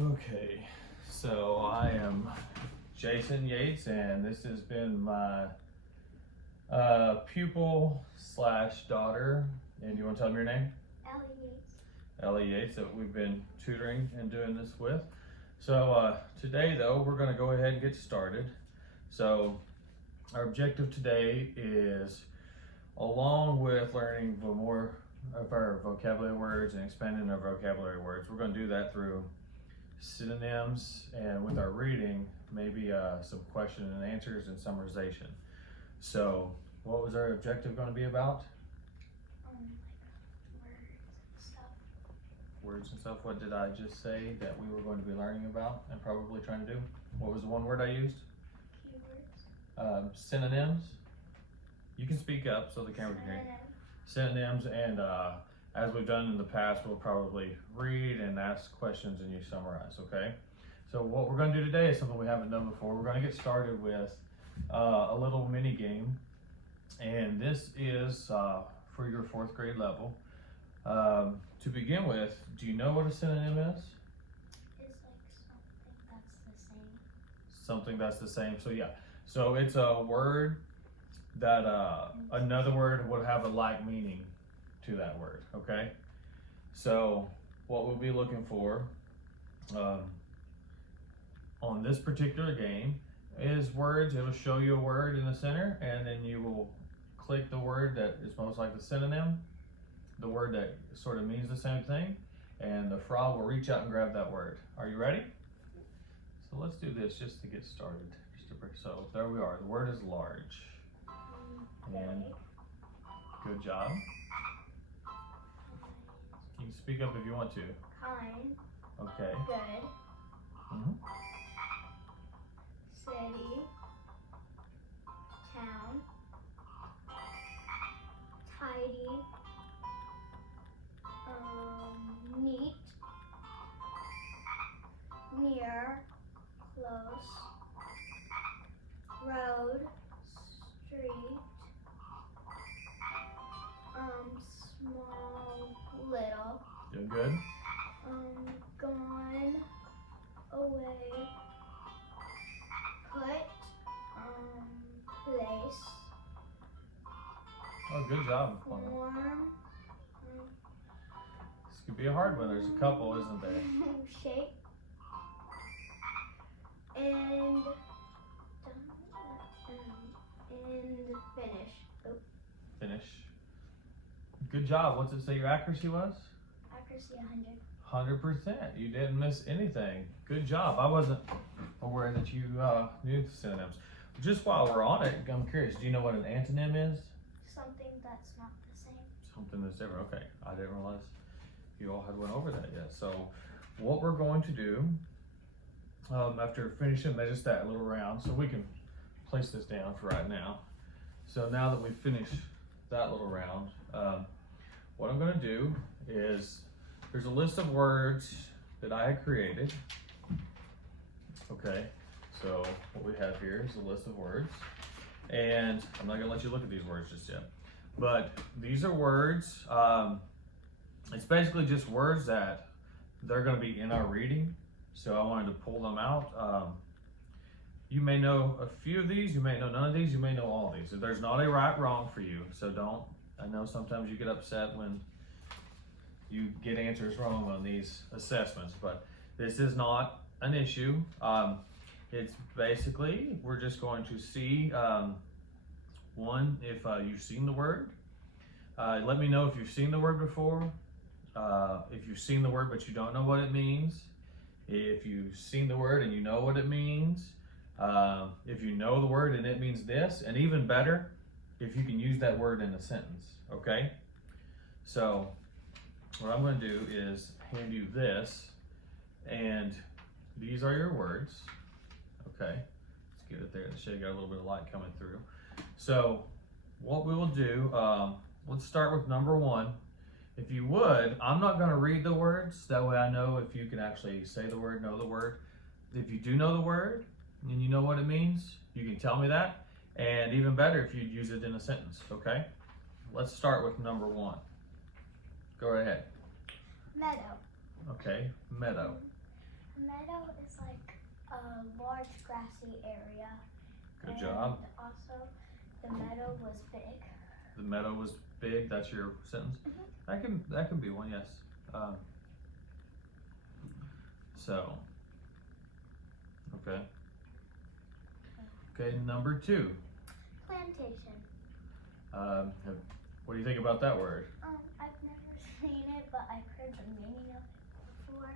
Okay, so I am Jason Yates, and this has been my pupil slash daughter. And you want to tell me your name? Ellie Yates. Ellie Yates, that we've been tutoring and doing this with. So today, though, we're going to go ahead and get started. So our objective today is, along with learning more of our vocabulary words and expanding our vocabulary words, we're going to do that through synonyms, and with our reading, maybe some question and answers and summarization. So what was our objective going to be about? Words and stuff. What did I just say that we were going to be learning about and probably trying to do? What was the one word I used? Keywords. Synonyms. You can speak up so the camera can hear you. Synonyms, and as we've done in the past, we'll probably read and ask questions and you summarize, okay? So what we're going to do today is something we haven't done before. We're going to get started with a little mini game, and this is for your 4th grade level. To begin with, do you know what a synonym is? It's like something that's the same. Something that's the same, so yeah. So it's a word that another word would have a like meaning to that word, okay? So what we'll be looking for on this particular game is words. It'll show you a word in the center, and then you will click the word that is most like the synonym, the word that sort of means the same thing, and the frog will reach out and grab that word. Are you ready? So let's do this just to get started. So there we are. The word is large. And good job. You can speak up if you want to. Kind. Okay. Good. City. Town. Tidy. Neat. Near. Close. Road. Street. Small. Little. Doing good. Gone. Away. Put. Place. Oh, good job. Form. This could be a hard one. There's a couple, isn't there? Shape. And finish. Oh. Finish. Good job. What's it say your accuracy was? Accuracy 100. 100%. You didn't miss anything. Good job. I wasn't aware that you knew the synonyms. Just while we're on it, I'm curious, do you know what an antonym is? Something that's not the same. Something that's different. Okay. I didn't realize you all had went over that yet. So what we're going to do after finishing just that little round, so we can place this down for right now. So now that we've finished that little round, what I'm going to do is, there's a list of words that I had created. Okay, so what we have here is a list of words, and I'm not going to let you look at these words just yet, but these are words. It's basically just words that they're going to be in our reading, so I wanted to pull them out. You may know a few of these, you may know none of these, you may know all of these. There's not a right wrong for you, so don't. I know sometimes you get upset when you get answers wrong on these assessments, but this is not an issue. It's basically, we're just going to see, one, if you've seen the word. Let me know if you've seen the word before. If you've seen the word but you don't know what it means. If you've seen the word and you know what it means. If you know the word and it means this, and even better, if you can use that word in a sentence, okay? So what I'm going to do is hand you this, and these are your words, okay? Let's get it there. The shade got a little bit of light coming through. So what we will do, let's start with number 1. If you would, I'm not going to read the words, that way I know if you can actually say the word, know the word. If you do know the word, and you know what it means, you can tell me that, and even better if you'd use it in a sentence, okay? Let's start with number 1. Go right ahead. Meadow. Okay, meadow. A meadow is like a large grassy area. Good job. And also, the meadow was big. The meadow was big. That's your sentence. That can be one. Yes. So. Okay. Okay. Number 2. Plantation. What do you think about that word? I've never seen it, but I've heard the meaning of it before.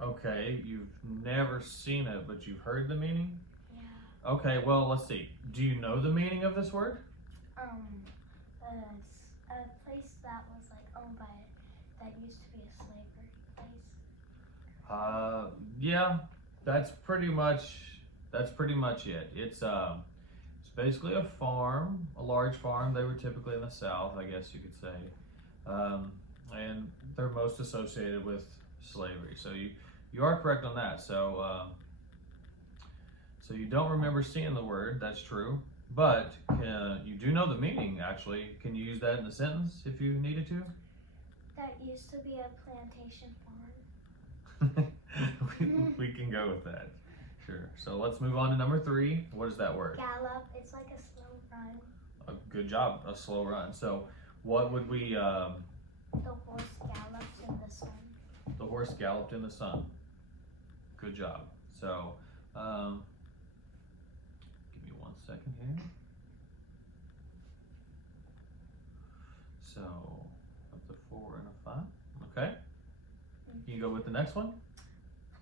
Okay, you've never seen it, but you've heard the meaning? Yeah. Okay, well, let's see. Do you know the meaning of this word? It's a place that was like owned by, that used to be a slavery place. Yeah, that's pretty much it. It's basically a farm, a large farm. They were typically in the South, I guess you could say. And they're most associated with slavery. So you are correct on that. So so you don't remember seeing the word, that's true. But you do know the meaning, actually. Can you use that in a sentence if you needed to? That used to be a plantation farm. we can go with that. Sure. So let's move on to number 3. What is that word? Gallop. It's like a slow run. Good job. A slow run. So what would we... The horse gallops in the sun. The horse galloped in the sun. Good job. So, give me 1 second here. So, that's a 4 and a 5. Okay. Can you go with the next one?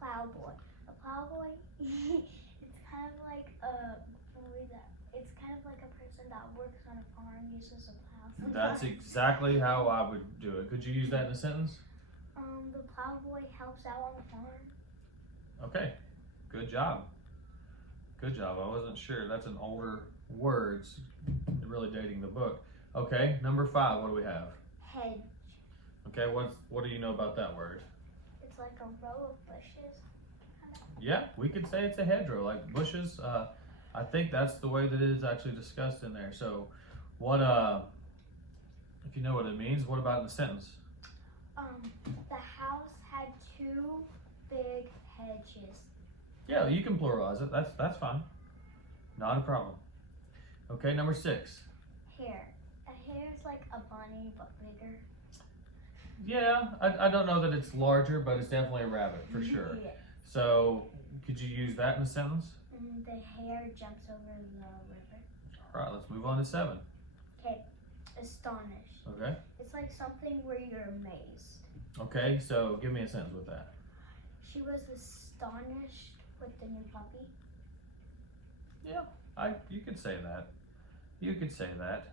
Plowboy. A plowboy, it's kind of like it's kind of like a person that works on a farm, uses a plow. That's exactly how I would do it. Could you use that in a sentence? The plowboy helps out on the farm. Okay. Good job. Good job. I wasn't sure. That's an older words, really dating the book. Okay, number 5. What do we have? Hedge. Okay, what do you know about that word? It's like a row of bushes. Yeah, we could say it's a hedgerow, like bushes. I think that's the way that it is actually discussed in there. So, what if you know what it means, what about in the sentence? The house had 2 big hedges. Yeah, you can pluralize it. That's fine. Not a problem. Okay, number 6. Hare. A hare is like a bunny but bigger. Yeah, I don't know that it's larger, but it's definitely a rabbit for sure. Yeah. So, could you use that in a sentence? The hare jumps over the river. All right, let's move on to 7. Okay, astonished. Okay. It's like something where you're amazed. Okay, so give me a sentence with that. She was astonished with the new puppy. Yeah, you could say that. You could say that.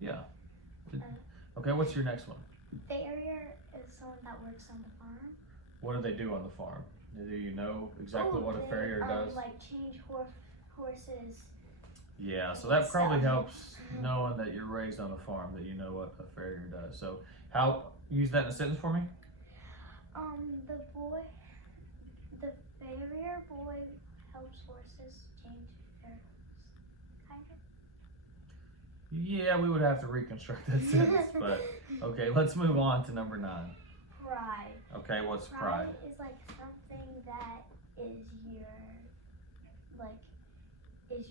Yeah. Okay, what's your next one? Farrier is someone that works on the farm. What do they do on the farm? Do you know exactly what a farrier does? Like change horses. Yeah, so that probably helps knowing that you're raised on a farm, that you know what a farrier does. So use that in a sentence for me? The farrier boy helps horses change their kind of. Yeah, we would have to reconstruct that sentence, but okay, let's move on to number 9. Pride. Okay, what's pride? Pride is like something that is your favorite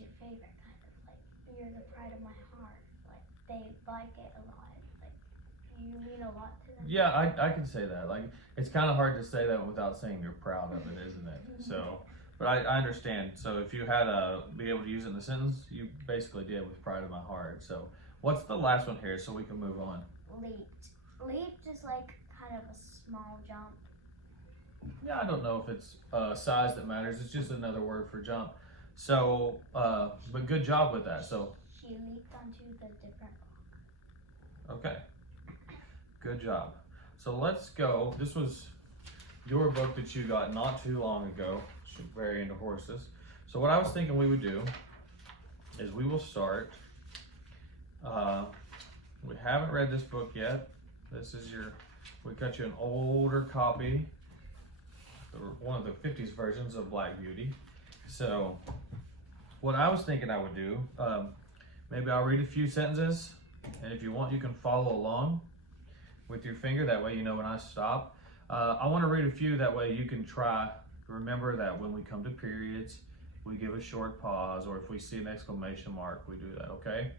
kind of, like you're the pride of my heart. Like they like it a lot. Like you mean a lot to them. Yeah, I can say that. Like it's kind of hard to say that without saying you're proud of it, isn't it? So, but I understand. So if you had be able to use it in the sentence, you basically did with pride of my heart. So what's the last one here so we can move on? Leaped. Leaped is like kind of a small jump. Yeah, I don't know if it's size that matters. It's just another word for jump. So, but good job with that. So she leaped onto the different rock. Okay. Good job. So let's go. This was your book that you got not too long ago. She's very into horses. So what I was thinking we would do is we will start. We haven't read this book yet. This is we got you an older copy, one of the 50s versions of Black Beauty. So what I was thinking I would do, maybe I'll read a few sentences, and if you want, you can follow along with your finger. That way you know when I stop. I want to read a few, that way you can try. Remember that when we come to periods, we give a short pause, or if we see an exclamation mark, we do that, okay?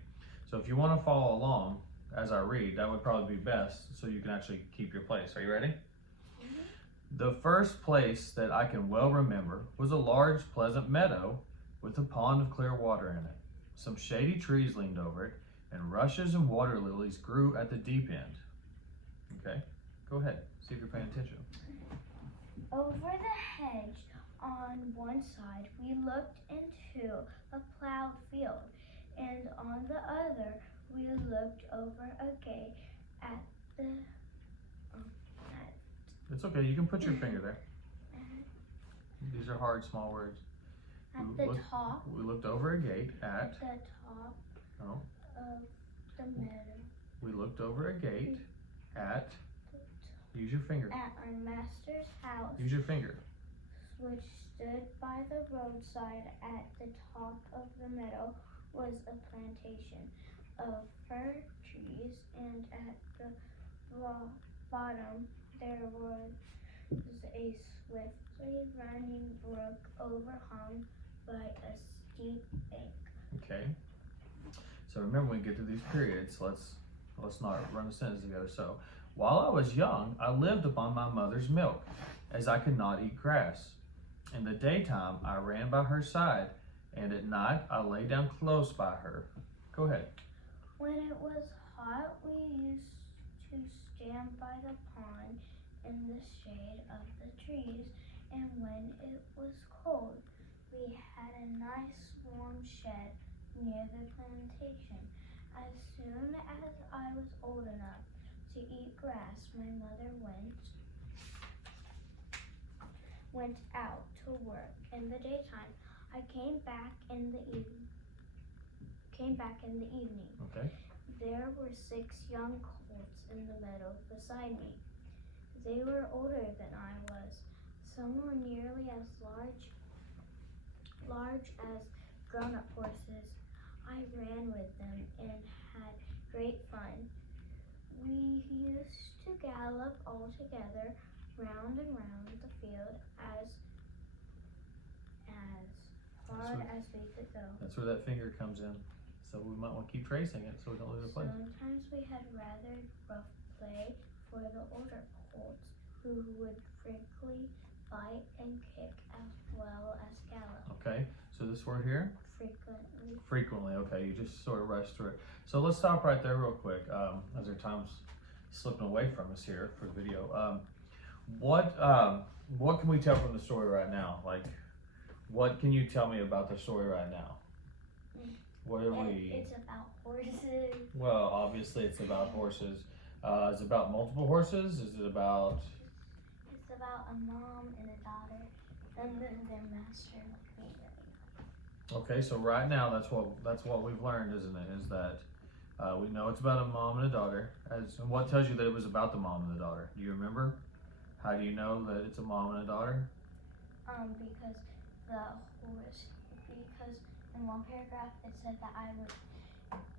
So if you want to follow along as I read, that would probably be best, so you can actually keep your place. Are you ready? The first place that I can well remember was a large, pleasant meadow with a pond of clear water in it. Some shady trees leaned over it, and rushes and water lilies grew at the deep end. Okay, go ahead. See if you're paying attention. Over the hedge on one side, we looked into a plowed field, and on the other, we looked over a gate at the It's okay, you can put your finger there. These are hard, small words. top. We looked over a gate at the top Oh. of the meadow. We looked over a gate at, use your finger. At our master's house, Use your finger. which stood by the roadside. At the top of the meadow was a plantation of fir trees, and at the bottom there was a swiftly running brook overhung by a steep bank. Okay. So remember, when we get to these periods, let's not run a sentence together. So, while I was young, I lived upon my mother's milk, as I could not eat grass. In the daytime, I ran by her side, and at night, I lay down close by her. Go ahead. When it was hot, we used to stand by the pond in the shade of the trees, and when it was cold, we had a nice warm shed near the plantation. As soon as I was old enough to eat grass, my mother went out to work in the daytime. I came back in the evening. Okay. There were 6 young colts in the meadow beside me. They were older than I was. Some were nearly as large as grown-up horses. I ran with them and had great fun. We used to gallop all together round and round the field as far as we could go. That's where that finger comes in. So we might want to keep tracing it so we don't lose the place. Sometimes we had rather rough play for the older colts, who would frankly bite and kick as well as gallop. Okay, so this word here? Frequently. Frequently, okay, you just sort of rushed through it. So let's stop right there real quick, as our time's slipping away from us here for the video. What can we tell from the story right now? Like, what can you tell me about the story right now? What are we? It's about horses. Well, obviously it's about horses. Is it about multiple horses? Is it about? It's about a mom and a daughter, and then their master. Okay, so right now that's what we've learned, isn't it? Is that we know it's about a mom and a daughter. And what tells you that it was about the mom and the daughter? Do you remember? How do you know that it's a mom and a daughter? Because in one paragraph it said that I was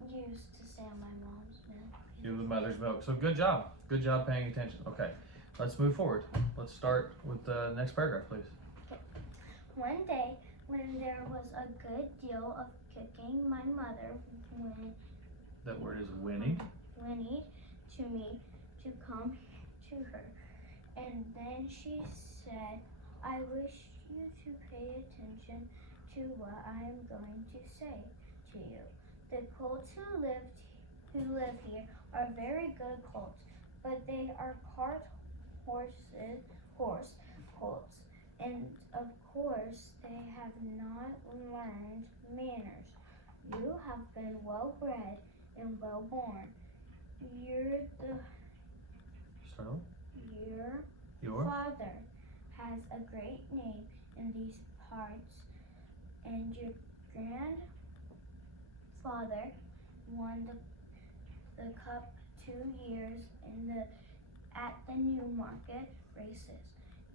used to stay on my mom's milk. You the mother's milk. So good job paying attention. Okay, let's move forward. Let's start with the next paragraph, please. Okay. One day, when there was a good deal of cooking, my mother That word is whinnied. whinnied to me to come to her, and then she said, "I wish you to pay attention to what I am going to say to you. The colts who live here are very good colts, but they are horse colts, and of course they have not learned manners. You have been well bred and well born. Your father has a great name in these parts, and your grandfather won the cup 2 years at the Newmarket races.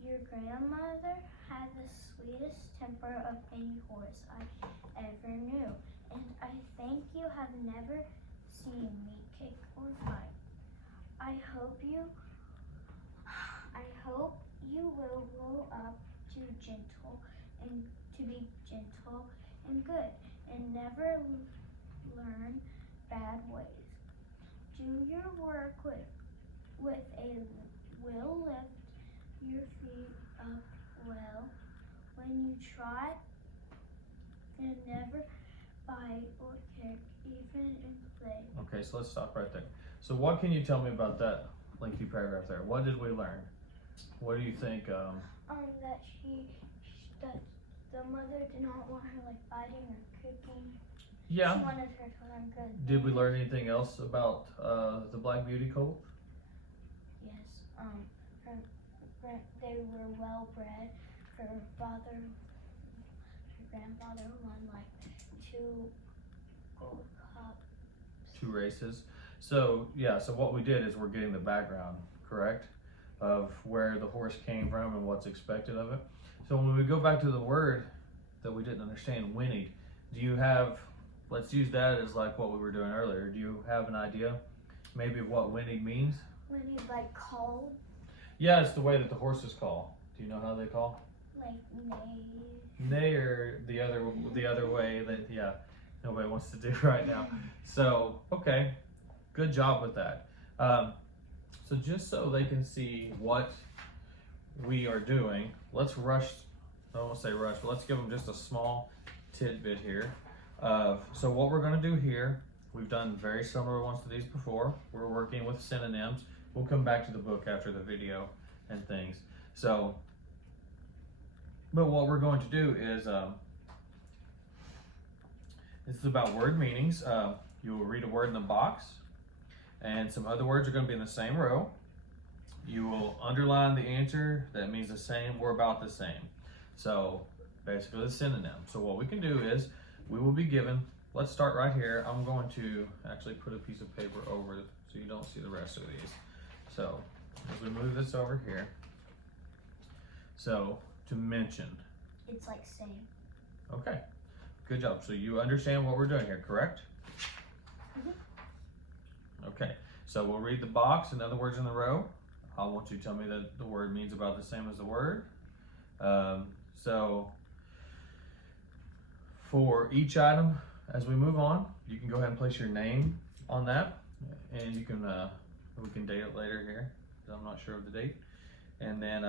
Your grandmother had the sweetest temper of any horse I ever knew, and I think you have never seen me kick or fight. I hope hope you will grow up to be gentle and good, and never learn bad ways. Do your work with a will, lift your feet up well when you try, and never bite or kick, even in play. Okay, so let's stop right there. So what can you tell me about that lengthy paragraph there? What did we learn? What do you think? That the mother did not want her like biting or kicking. Yeah. She wanted her to learn good. Did we learn anything else about the Black Beauty colt? Yes. They were well bred. Her grandfather won like 2 gold cups. 2 races. So yeah, so what we did is we're getting the background, correct? Of where the horse came from and what's expected of it. So when we go back to the word that we didn't understand, whinnied, do you have, let's use that as like what we were doing earlier. Do you have an idea maybe of what whinnied means? Whinnied like called? Yeah, it's the way that the horses call. Do you know how they call? Like neigh. Neigh, or the other way that, yeah, nobody wants to do right now. So, okay, good job with that. So just so they can see what we are doing, let's rush, I won't say rush, but let's give them just a small tidbit here. So what we're going to do here, we've done very similar ones to these before. We're working with synonyms. We'll come back to the book after the video and things. So, but what we're going to do is, this is about word meanings. You will read a word in the box, and some other words are going to be in the same row. You will underline the answer that means the same or about the same. So basically the synonym. So what we can do is we will be given, let's start right here. I'm going to actually put a piece of paper over it so you don't see the rest of these. So as we move this over here, so to mention. It's like same. Okay, good job. So you understand what we're doing here, correct? Mm-hmm. Okay, so we'll read the box and other words in the row. I want you to tell me that the word means about the same as the word. So for each item, as we move on, you can go ahead and place your name on that, and you can we can date it later here, because I'm not sure of the date. And then,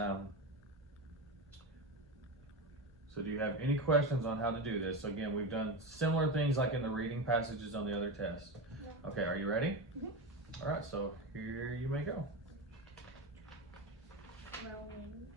so do you have any questions on how to do this? So again, we've done similar things like in the reading passages on the other tests. No. Okay, are you ready? Mm-hmm. All right, so here you may go. Rowing.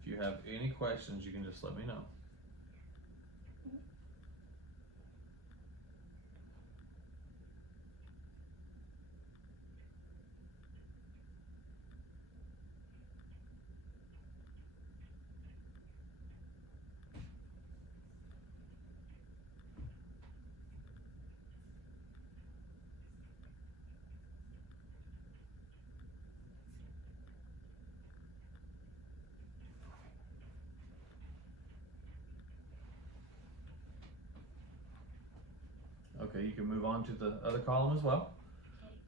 If you have any questions, you can just let me know. Okay, you can move on to the other column as well.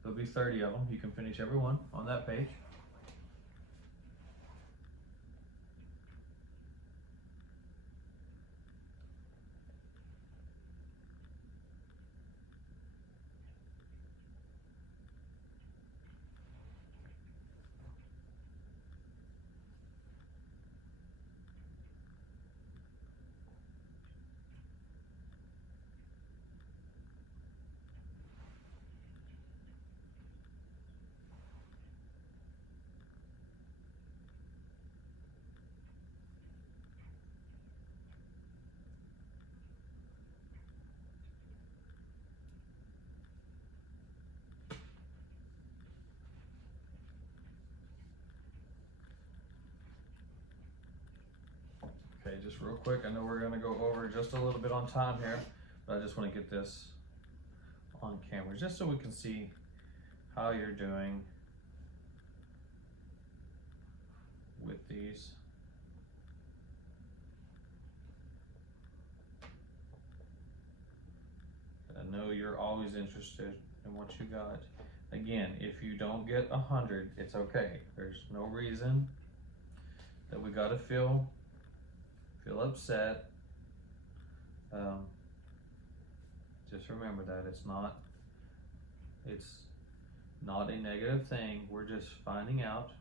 There'll be 30 of them. You can finish every one on that page. Okay, just real quick, I know we're gonna go over just a little bit on time here, but I just wanna get this on camera, just so we can see how you're doing with these. I know you're always interested in what you got. Again, if you don't get 100, it's okay. There's no reason that we gotta feel upset. Just remember that it's not a negative thing. We're just finding out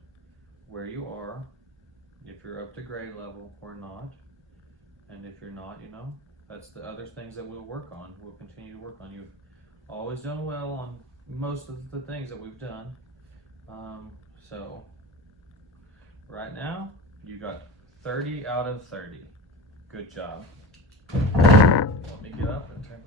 where you are, if you're up to grade level or not. And if you're not, you know, that's the other things that we'll work on. We'll continue to work on. You've always done well on most of the things that we've done. So right now, you got 30 out of 30. Good job. Let me get up and turn